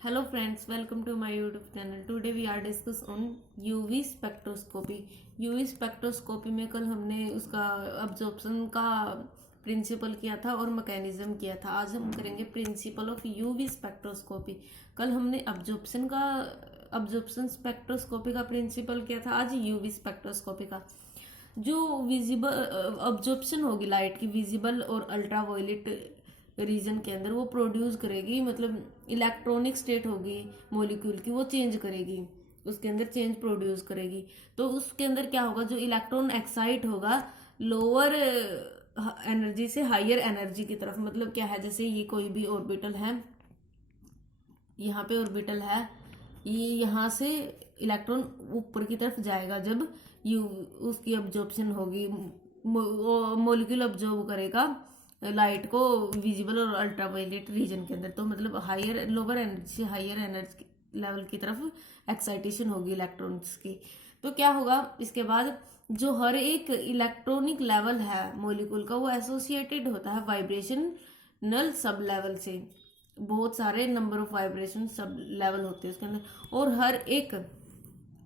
Hello friends, welcome to my YouTube channel. Today we are discuss on UV spectroscopy. UV spectroscopy में कल हमने उसका absorption का principal किया था और मैकेनिज्म किया था. आज हम करेंगे प्रिंसिपल ऑफ यूवी स्पेक्ट्रोस्कोपी. कल हमने अब्जॉर्प्शन स्पेक्ट्रोस्कोपी का प्रिंसिपल किया था. आज यूवी स्पेक्ट्रोस्कोपी का जो विजिबल अब्जॉर्प्शन होगी लाइट की विजिबल और अल्ट्रावायलेट रीजन के अंदर वो प्रोड्यूस करेगी, मतलब इलेक्ट्रॉनिक स्टेट होगी मॉलिक्यूल की, वो चेंज करेगी, उसके अंदर चेंज प्रोड्यूस करेगी. तो उसके अंदर क्या होगा, जो इलेक्ट्रॉन एक्साइट होगा लोअर एनर्जी से हायर एनर्जी की तरफ. मतलब क्या है, जैसे ये कोई भी ऑर्बिटल है, यहाँ पे ऑर्बिटल है, ये यहाँ से इलेक्ट्रॉन ऊपर की तरफ जाएगा जब यू उसकी अब्जॉर्प्शन होगी, मॉलिक्यूल अब्जॉर्ब करेगा लाइट को विजिबल और अल्ट्रावायलेट रीजन के अंदर. तो मतलब हायर लोअर एनर्जी से हायर एनर्जी लेवल की तरफ एक्साइटेशन होगी इलेक्ट्रॉन्स की. तो क्या होगा इसके बाद, जो हर एक इलेक्ट्रॉनिक लेवल है मॉलिक्यूल का वो एसोसिएटेड होता है वाइब्रेशनल सब लेवल से. बहुत सारे number of vibration sub level होते हैं उसके अंदर, और हर एक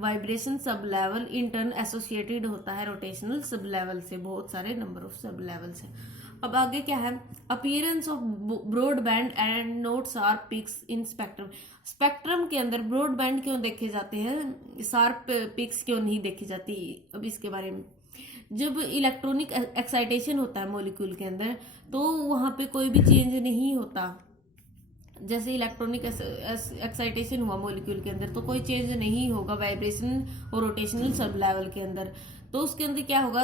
vibration sub level in turn associated होता है रोटेशनल सब लेवल से. बहुत सारे नंबर ऑफ सब लेवल से. अब आगे क्या है, appearance of broad band and not sharp peaks in spectrum. Spectrum के अंदर ब्रॉड बैंड क्यों देखे जाते हैं, शार्प पिक्स क्यों नहीं देखी जाती. अब इसके बारे में, जब इलेक्ट्रॉनिक एक्साइटेशन होता है मॉलिक्यूल के अंदर तो वहां पे कोई भी चेंज नहीं होता. जैसे इलेक्ट्रॉनिक एक्साइटेशन हुआ मॉलिक्यूल के अंदर तो कोई चेंज नहीं होगा वाइब्रेशन और रोटेशनल सब लेवल के अंदर. तो उसके अंदर क्या होगा,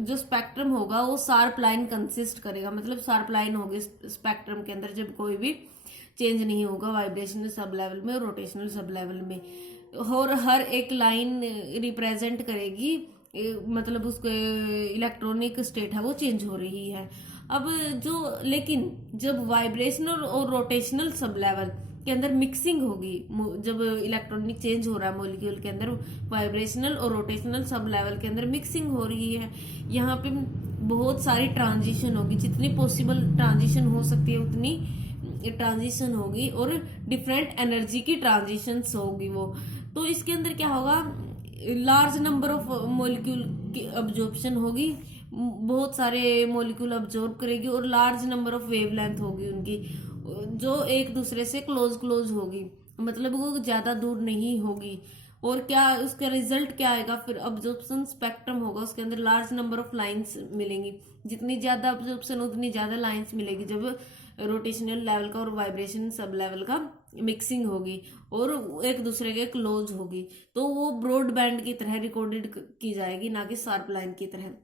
जो स्पेक्ट्रम होगा वो शार्प लाइन कंसिस्ट करेगा, मतलब शार्प लाइन होगी स्पेक्ट्रम के अंदर जब कोई भी चेंज नहीं होगा वाइब्रेशनल सब लेवल में और रोटेशनल सब लेवल में. और हर एक लाइन रिप्रेजेंट करेगी, मतलब उसके इलेक्ट्रॉनिक स्टेट है वो चेंज हो रही है. अब जो लेकिन जब वाइब्रेशनल और रोटेशनल सब लेवल के अंदर मिक्सिंग होगी, जब इलेक्ट्रॉनिक चेंज हो रहा है मॉलिक्यूल के अंदर, वाइब्रेशनल और रोटेशनल सब लेवल के अंदर मिक्सिंग हो रही है, यहाँ पे बहुत सारी ट्रांजिशन होगी. जितनी पॉसिबल ट्रांजिशन हो सकती है उतनी ट्रांजिशन होगी, और डिफरेंट एनर्जी की ट्रांजिशंस होगी वो. तो इसके अंदर क्या होगा, लार्ज नंबर ऑफ मॉलिक्यूल की अब्जॉर्प्शन होगी, बहुत सारे मॉलिक्यूल अब्जॉर्ब करेगी, और लार्ज नंबर ऑफ वेवलेंथ होगी उनकी, जो एक दूसरे से क्लोज होगी, मतलब वो ज्यादा दूर नहीं होगी. और क्या उसका रिजल्ट क्या आएगा, फिर अब्जॉर्प्शन स्पेक्ट्रम होगा, उसके अंदर लार्ज नंबर ऑफ लाइंस मिलेंगी. जितनी ज्यादा अब्जॉर्प्शन उतनी ज्यादा लाइंस मिलेगी जब रोटेशनल लेवल का और वाइब्रेशन सब लेवल का मिक्सिंग होगी और एक दूसरे के क्लोज होगी. तो वो ब्रॉड बैंड की तरह रिकॉर्डेड की जाएगी, ना कि शार्प लाइन की तरह.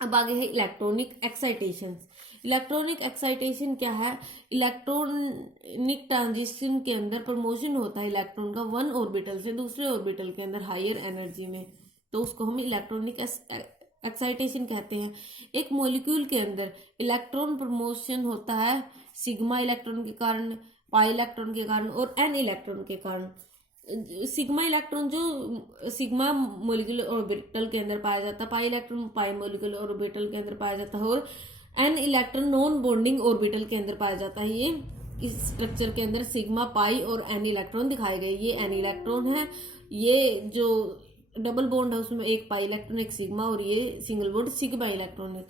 अब आगे है इलेक्ट्रॉनिक एक्साइटेशन. इलेक्ट्रॉनिक एक्साइटेशन क्या है, इलेक्ट्रॉनिक ट्रांजिशन के अंदर प्रमोशन होता है इलेक्ट्रॉन का वन ऑर्बिटल से दूसरे ऑर्बिटल के अंदर हायर एनर्जी में, तो उसको हम इलेक्ट्रॉनिक एक्साइटेशन कहते हैं. एक मॉलिक्यूल के अंदर इलेक्ट्रॉन प्रमोशन होता है सिग्मा इलेक्ट्रॉन के कारण, पाई इलेक्ट्रॉन के कारण और एन इलेक्ट्रॉन के कारण. सिग्मा इलेक्ट्रॉन जो सिग्मा मोलिकुलर ऑर्बिटल के अंदर पाया जाता है, पाई इलेक्ट्रॉन पाई मोलिकुलर ऑर्बिटल के अंदर पाया जाता है, और an electron non bonding orbital के अंदर पाया जाता है. ये इस स्ट्रक्चर के अंदर सिग्मा पाई और एन इलेक्ट्रॉन दिखाए गए. ये एन इलेक्ट्रॉन है, ये जो डबल बॉन्ड है उसमें एक पाई इलेक्ट्रॉन एक सिग्मा, और ये सिंगल बॉन्ड सिग्मा इलेक्ट्रॉन है.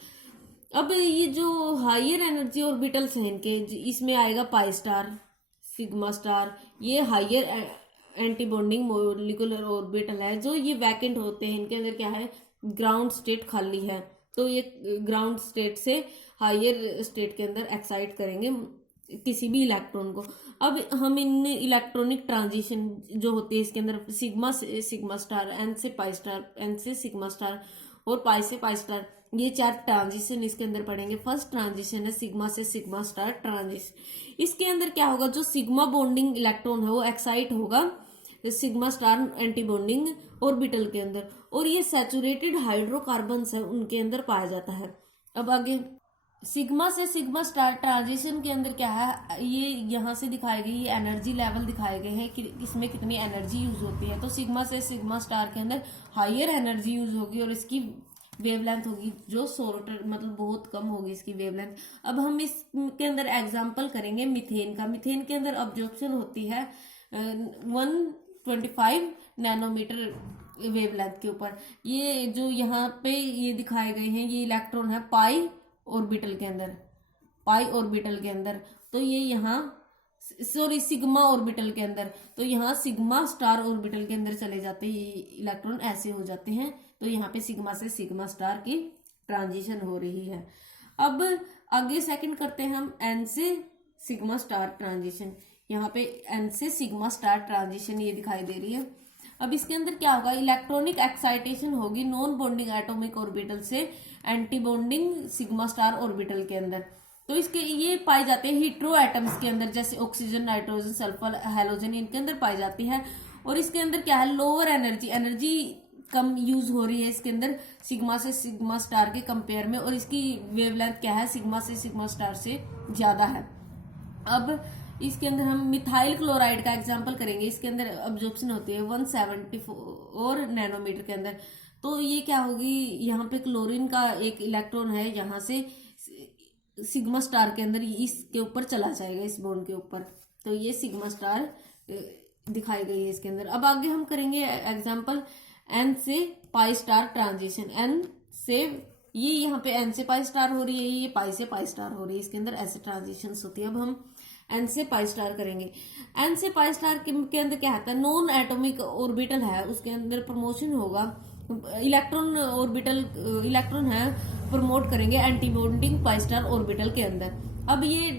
अब ये जो हायर एनर्जी ऑर्बिटल्स हैं इनके, इसमें आएगा पाई स्टार सिग्मा स्टार. ये higher antibonding molecular orbital है, जो ये वैकेंट होते हैं. इनके अंदर क्या है, ग्राउंड स्टेट खाली है, तो ये ग्राउंड स्टेट से हायर स्टेट के अंदर एक्साइट करेंगे किसी भी इलेक्ट्रॉन को. अब हम इन इलेक्ट्रॉनिक ट्रांजिशन जो होती है इसके अंदर सिग्मा से सिग्मा स्टार, एन से पाई स्टार, एन से सिग्मा स्टार और पाई से पाई स्टार, ये चार ट्रांजिशन इसके अंदर पढ़ेंगे. फर्स्ट ट्रांजिशन है सिग्मा से सिग्मा स्टार ट्रांजिशन. इसके अंदर क्या होगा, जो सिग्मा बॉन्डिंग इलेक्ट्रॉन है वो एक्साइट होगा sigma star anti bonding orbital के अंदर, और ये सैचुरेटेड हाइड्रोकार्बन्स है उनके अंदर पाया जाता है. अब आगे सिग्मा से सिग्मा स्टार ट्रांजिशन के अंदर क्या है, ये यहाँ से दिखाए गए ये एनर्जी लेवल दिखाए गए हैं कि इसमें कितनी एनर्जी यूज होती है. तो सिग्मा से सिग्मा स्टार के अंदर हायर एनर्जी यूज होगी और इसकी वेवलेंथ होगी जो शॉर्टर मतलब बहुत कम होगी इसकी वेवलेंथ। अब हम इसके अंदर एग्जांपल करेंगे मीथेन का। मीथेन के अंदर अब्जॉर्प्शन होती है 125 नैनोमीटर वेवलेंथ के ऊपर। ये जो यहाँ पे ये दिखाए गए हैं ये इलेक्ट्रॉन है पाई ऑर्बिटल के अंदर, पाई ऑर्बिटल के अंदर। तो ये यहाँ सॉरी सिग्मा ऑर्बिटल के अंदर, तो यहाँ सिग्मा स्टार ऑर्बिटल के अंदर चले जाते हैं ये इलेक्ट्रॉन, ऐसे हो जाते हैं। तो यहाँ पे सिग्मा से सिग्मा स्टार की ट्रांजिशन हो रही है। अब आगे सेकंड करते हैं हम एन से सिग्मा स्टार ट्रांजिशन। यहाँ पे एन से सिग्मा स्टार ट्रांजिशन ये दिखाई दे रही है। अब इसके अंदर क्या होगा, इलेक्ट्रॉनिक एक्साइटेशन होगी नॉन बॉन्डिंग एटॉमिक ऑर्बिटल से anti bonding sigma star orbital के अंदर। तो इसके ये पाए जाते हैं हीट्रो एटम्स के अंदर, जैसे ऑक्सीजन, नाइट्रोजन, सल्फर, हैलोजन, इनके अंदर पाई जाती है। और इसके अंदर क्या है, लोअर एनर्जी कम यूज हो रही है इसके अंदर सिग्मा से सिग्मा स्टार के कंपेयर में, और इसकी वेवलेंथ क्या है सिग्मा से सिग्मा स्टार से ज्यादा है। अब इसके अंदर हम मिथाइल क्लोराइड का एग्जांपल करेंगे। इसके अंदर अब्जॉर्प्शन होती है 174 नैनोमीटर के अंदर। तो ये क्या होगी, यहाँ पे क्लोरीन का एक इलेक्ट्रॉन है यहाँ से सिग्मा स्टार के अंदर इसके ऊपर चला जाएगा, इस बॉन्ड के ऊपर। तो ये सिग्मा स्टार दिखाई गई है इसके अंदर। अब आगे हम करेंगे एग्जांपल एन से पाई स्टार ट्रांजिशन। एन से ये यहाँ पे एन से पाई स्टार हो रही है, ये पाई से पाई स्टार हो रही है, इसके अंदर ऐसे ट्रांजिशन होती है। अब हम एन से पाई स्टार करेंगे। एन से पाई स्टार के अंदर क्या आता है, नॉन एटॉमिक ऑर्बिटल है, उसके अंदर प्रमोशन होगा इलेक्ट्रॉन ऑर्बिटल, इलेक्ट्रॉन है प्रमोट करेंगे anti bonding pi star orbital के अंदर। अब ये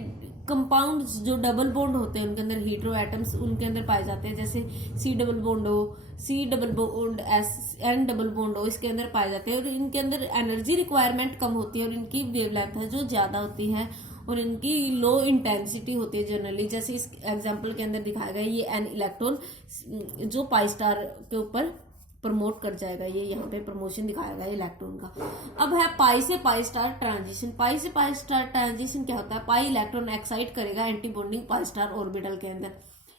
कंपाउंड्स जो डबल बॉन्ड होते हैं उनके अंदर हीट्रो एटम्स उनके अंदर पाए जाते हैं, जैसे सी डबल बॉन्ड हो, C double bond S, N double bond हो, इसके अंदर पाए जाते हैं। और इनके अंदर एनर्जी रिक्वायरमेंट कम होती है और इनकी वेवलेंथ है जो ज्यादा होती है और इनकी लो इंटेंसिटी होती है जनरली। जैसे इस एग्जांपल के अंदर दिखाया गया ये एन इलेक्ट्रॉन जो पाई स्टार के ऊपर प्रमोट कर जाएगा, ये यहाँ पे प्रमोशन दिखाया गया इलेक्ट्रॉन का। अब है पाई से पाई स्टार ट्रांजिशन। पाई से पाई स्टार ट्रांजिशन क्या होता है, पाई इलेक्ट्रॉन एक्साइट करेगा anti bonding pi star orbital के अंदर।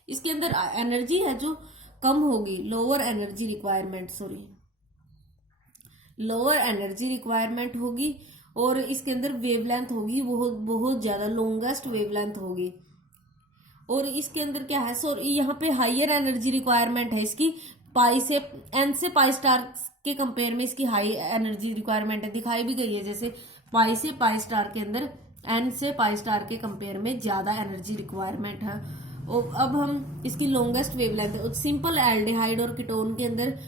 इसके अंदर एनर्जी है जो कम होगी, lower energy requirement, sorry lower energy requirement होगी। और इसके अंदर वेवलेंथ होगी बहुत बहुत ज्यादा, लॉन्गेस्ट वेवलेंथ होगी। और इसके अंदर क्या है, सॉरी यहाँ पे हाइयर एनर्जी रिक्वायरमेंट है इसकी, पाई से एन से पाई स्टार के कंपेयर में इसकी हाई एनर्जी रिक्वायरमेंट है, दिखाई भी गई है। जैसे पाई से पाई स्टार के अंदर एन से पाई स्टार के कंपेयर में ज्यादा एनर्जी रिक्वायरमेंट है। और अब हम इसकी लॉन्गेस्ट वेवलेंथ है। सिंपल एल्डिहाइड और कीटोन के अंदर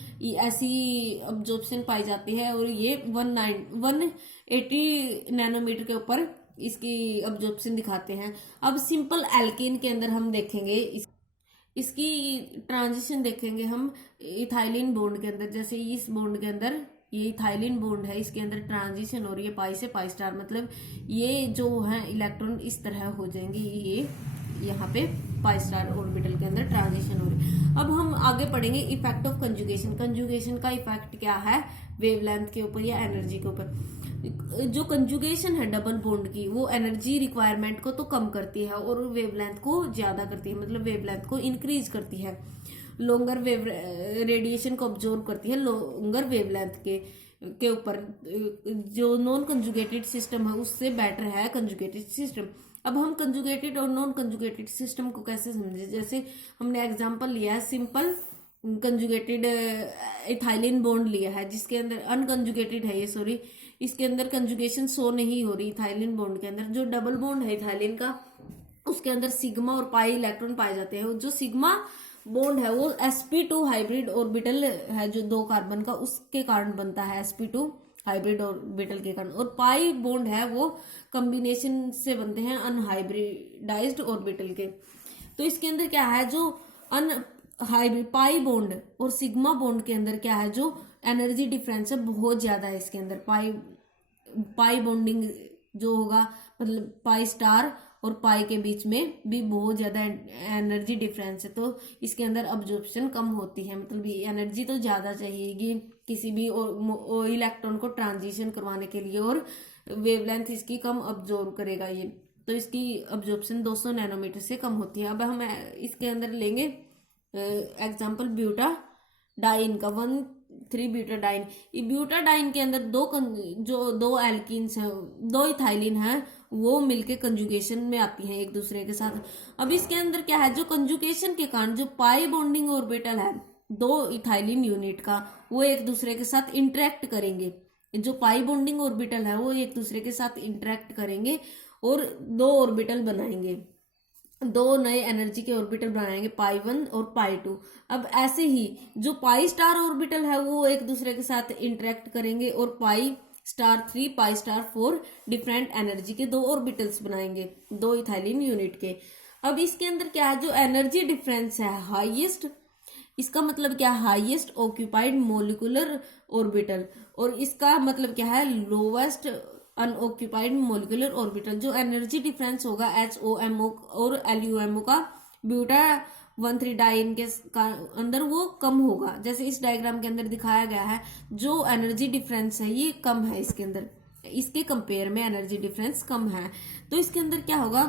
ऐसी अब्जॉर्प्शन पाई जाती है और ये 180 नैनोमीटर के ऊपर इसकी अब्जॉर्प्शन दिखाते हैं। अब सिंपल एल्केन के अंदर हम देखेंगे इसकी ट्रांजिशन देखेंगे हम इथाइलिन बॉन्ड के अंदर। जैसे इस बॉन्ड के अंदर ये इथाइलिन बॉन्ड है, इसके अंदर ट्रांजिशन हो रही है पाई से पाई स्टार, मतलब ये जो है इलेक्ट्रॉन इस तरह हो जाएंगे, ये यहाँ पे पाई स्टार ऑर्बिटल के अंदर ट्रांजिशन हो रही है। अब हम आगे पढ़ेंगे इफेक्ट ऑफ कंजुगेशन। कंजुगेशन का इफेक्ट क्या है वेवलेंथ के ऊपर या एनर्जी के ऊपर। जो कंजुगेशन है डबल बॉन्ड की वो एनर्जी रिक्वायरमेंट को तो कम करती है और वेवलेंथ को ज्यादा करती है, मतलब वेवलेंथ को इंक्रीज करती है, लॉन्गर वेव रेडिएशन को ऑब्जॉर्व करती है लॉन्गर वेवलेंथ के ऊपर। जो नॉन कंजुगेटेड सिस्टम है उससे बेटर है कंजुगेटेड सिस्टम। अब हम कंजुगेटेड और नॉन कंजुगेटेड सिस्टम को कैसे समझे, जैसे हमने एग्जांपल लिया है सिंपल कंजुगेटेड इथाइलिन बॉन्ड लिया है जिसके अंदर अनकंजुगेटेड है ये, सॉरी इसके अंदर कंजुगेशन शो नहीं हो रही इथाइलिन बॉन्ड के अंदर। जो डबल बॉन्ड है इथाइलिन का उसके अंदर सिग्मा और पाई इलेक्ट्रॉन पाए जाते हैं। जो सिग्मा बॉन्ड है वो sp2 हाइब्रिड ऑर्बिटल है जो 2 कार्बन का, उसके कारण बनता है sp2 हाइब्रिड ऑर्बिटल के कारण। और पाई बॉन्ड है वो कॉम्बिनेशन से बनते हैं अनहाइब्रिडाइज्ड ऑर्बिटल के। तो इसके अंदर क्या है, जो हाइब्रिड पाई बॉन्ड और सिग्मा बॉन्ड के अंदर क्या है, जो एनर्जी डिफरेंस है बहुत ज्यादा है इसके अंदर। पाई बॉन्डिंग जो होगा मतलब पाई स्टार और पाई के बीच में भी बहुत ज्यादा एनर्जी डिफरेंस है, तो इसके अंदर अब्जॉर्प्शन कम होती है, मतलब एनर्जी तो ज्यादा चाहिएगी किसी भी इलेक्ट्रॉन को ट्रांजिशन करवाने के लिए, और वेवलेंथ इसकी कम अब्जॉर्व करेगा ये, तो इसकी अब्जॉर्प्शन 200 नैनोमीटर से कम होती है। अब हम इसके अंदर लेंगे एग्जांपल ब्यूटा डाइन का 3 ब्यूटाडाइन। ब्यूटाडाइन के अंदर जो दो एल्कीन्स हैं, दो इथाइलिन है, वो मिलके कंजुगेशन में आती हैं एक दूसरे के साथ। अब इसके अंदर क्या है, जो कंजुगेशन के कारण जो पाई बॉन्डिंग ऑर्बिटल है दो इथाइलिन यूनिट का, वो एक दूसरे के साथ इंटरेक्ट करेंगे। जो पाई बॉन्डिंग ऑर्बिटल है वो एक दूसरे के साथ इंटरेक्ट करेंगे और दो ऑर्बिटल बनाएंगे, दो नए एनर्जी के ऑर्बिटल बनाएंगे, पाई 1 और पाई 2। अब ऐसे ही जो पाई स्टार ऑर्बिटल है वो एक दूसरे के साथ इंटरेक्ट करेंगे और pi star 3, pi star 4 different energy के दो ऑर्बिटल्स बनाएंगे, दो इथाइलिन यूनिट के। अब इसके अंदर क्या है, जो एनर्जी डिफरेंस है हाईएस्ट, इसका मतलब क्या है, हाईएस्ट ऑक्यूपाइड मोलिकुलर ऑर्बिटल, और इसका मतलब क्या है, लोवेस्ट अनऑक्यूपाइड मोलिकुलर ऑर्बिटल। जो एनर्जी डिफरेंस होगा HOMO और LUMO का ब्यूटा 1,3 डाइन के अंदर वो कम होगा। जैसे इस डायग्राम के अंदर दिखाया गया है, जो एनर्जी डिफरेंस है ये कम है इसके अंदर, इसके कंपेयर में एनर्जी डिफरेंस कम है। तो इसके अंदर क्या होगा,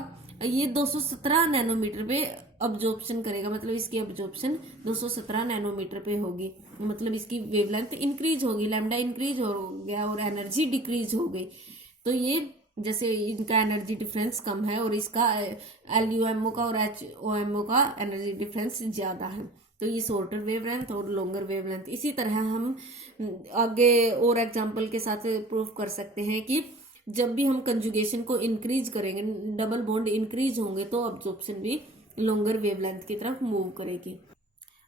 ये 217 नैनोमीटर पे अब्जॉर्प्शन करेगा, मतलब इसकी अब्जॉर्प्शन 217 नैनोमीटर पे होगी, मतलब इसकी वेवलेंथ इंक्रीज होगी, लैम्डा इंक्रीज हो गया और एनर्जी डिक्रीज हो गई। तो ये जैसे इनका एनर्जी डिफरेंस कम है और इसका LUMO का और HOMO का एनर्जी डिफरेंस ज्यादा है। तो ये शॉर्टर वेवलेंथ और लॉन्गर वेवलेंथ। इसी तरह हम आगे और एग्जांपल के साथ प्रूफ कर सकते हैं कि जब भी हम कंजुगेशन को इंक्रीज करेंगे, डबल बॉन्ड इंक्रीज होंगे, तो अब्जॉर्प्शन भी लॉन्गर वेवलेंथ की तरफ मूव करेगी।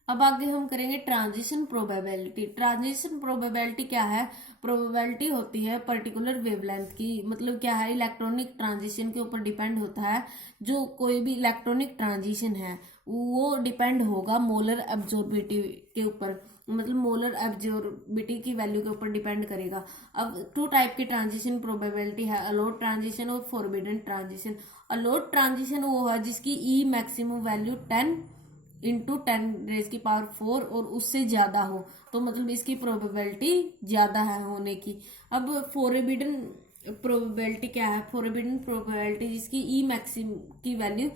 अब आगे हम करेंगे ट्रांजिशन प्रोबेबिलिटी। ट्रांजिशन प्रोबेबिलिटी क्या है, प्रोबेबिलिटी होती है पर्टिकुलर वेवलेंथ की, मतलब क्या है, इलेक्ट्रॉनिक ट्रांजिशन के ऊपर डिपेंड होता है। जो कोई भी इलेक्ट्रॉनिक ट्रांजिशन है वो डिपेंड होगा मोलर एब्जॉर्बिटी के ऊपर, मतलब मोलर एब्जॉर्बिटी की वैल्यू के ऊपर डिपेंड करेगा। अब 2 टाइप की ट्रांजिशन प्रोबेबिलिटी है, अलाउड ट्रांजिशन और फॉरबिडन ट्रांजिशन। अलाउड ट्रांजिशन वो है जिसकी ई मैक्सिमम वैल्यू 10 × 10⁻⁴ और उससे ज्यादा हो, तो मतलब इसकी प्रोबेबिलिटी ज्यादा है होने की। अब फॉरबिडन प्रोबेबिलिटी क्या है, फॉरबिडन प्रोबेबिलिटी जिसकी ई मैक्सिमम की वैल्यू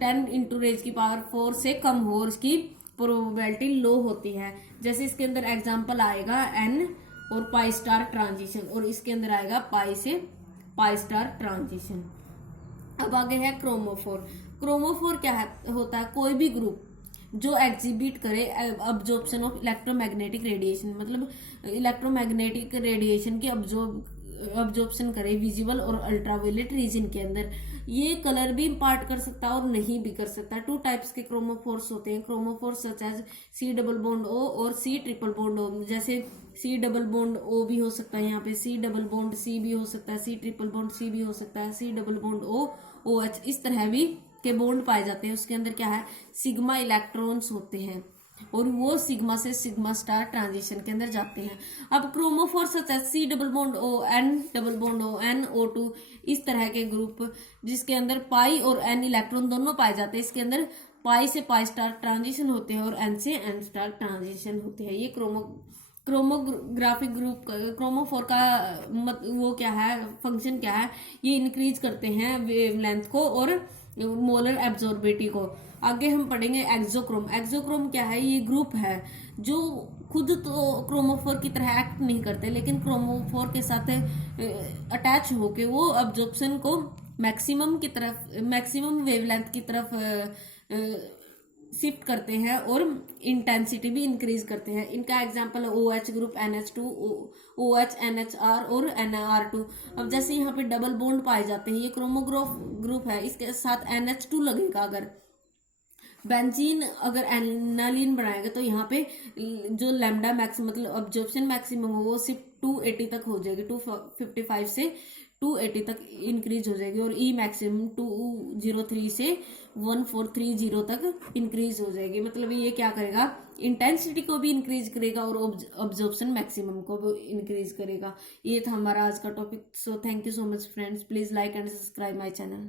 10 × 10⁴ से कम हो और इसकी प्रोबेबिलिटी लो होती है। जैसे इसके अंदर एग्जांपल आएगा N और पाई स्टार ट्रांजिशन, और इसके अंदर आएगा पाई से पाई स्टार ट्रांजिशन। अब आगे है क्रोमोफोर। क्रोमोफोर क्या होता है, कोई भी ग्रुप जो एग्जिबिट करे अब्जॉर्प्शन ऑफ इलेक्ट्रोमैग्नेटिक रेडिएशन, मतलब इलेक्ट्रोमैग्नेटिक रेडिएशन की अब्जॉर्प्शन करे विजिबल और अल्ट्रावायलेट रीजन के अंदर। ये कलर भी इम्पार्ट कर सकता है और नहीं भी कर सकता। 2 टाइप्स के क्रोमोफोर्स होते हैं, chromophores such as C double bond O और C ट्रिपल बॉन्ड O। जैसे C डबल बॉन्ड O भी हो सकता है, यहाँ पे C डबल बॉन्ड C भी हो सकता है, C ट्रिपल बॉन्ड C भी हो सकता है, C double bond O OH, इस तरह भी के बॉन्ड पाए जाते हैं। उसके अंदर क्या है, सिग्मा इलेक्ट्रॉन्स होते हैं और वो सिग्मा से सिग्मा स्टार ट्रांजिशन के अंदर जाते हैं। अब chromophore such as C double bond O N double bond O N O2, इस तरह के ग्रुप जिसके अंदर पाई और N इलेक्ट्रॉन दोनों पाए जाते हैं, इसके अंदर पाई से पाई स्टार ट्रांजिशन होते हैं और N से N स्टार ट्रांजिशन होते हैं। ये क्रोमोग्राफिक ग्रुप क्रोमोफोर का वो क्या है, फंक्शन क्या है, ये इंक्रीज करते हैं वेवलेंथ को और मोलर एब्जॉर्बिटी को। आगे हम पढ़ेंगे एक्सोक्रोम। एक्सोक्रोम क्या है, ये ग्रुप है जो खुद तो क्रोमोफोर की तरह एक्ट नहीं करते, लेकिन क्रोमोफोर के साथ अटैच होके वो अब्जॉर्प्शन को मैक्सिमम की तरफ, मैक्सिमम वेवलेंथ की तरफ शिफ्ट करते हैं और इंटेंसिटी भी इंक्रीज करते हैं। इनका एग्जांपल है OH group, NH2, OH, NHR और NR2। अब जैसे यहाँ पे डबल बॉन्ड पाए जाते हैं, ये क्रोमोग्राफ ग्रुप है, इसके साथ NH2 लगेगा। अगर बेंजीन अगर एनालिन बनाएगा तो यहाँ पे जो लैम्डा मैक्स मतलब अब्जॉर्प्शन मैक्सिमम हो वो सिर्फ 280 तक हो जाएगी, 255 से 280 तक इंक्रीज हो जाएगी, और ई मैक्सिमम 203 से 1430 तक इंक्रीज हो जाएगी। मतलब ये क्या करेगा, इंटेंसिटी को भी इंक्रीज करेगा और अब्जॉर्प्शन मैक्सिमम को भी इंक्रीज करेगा। ये था हमारा आज का topic. So thank you so much friends, please like and subscribe my channel.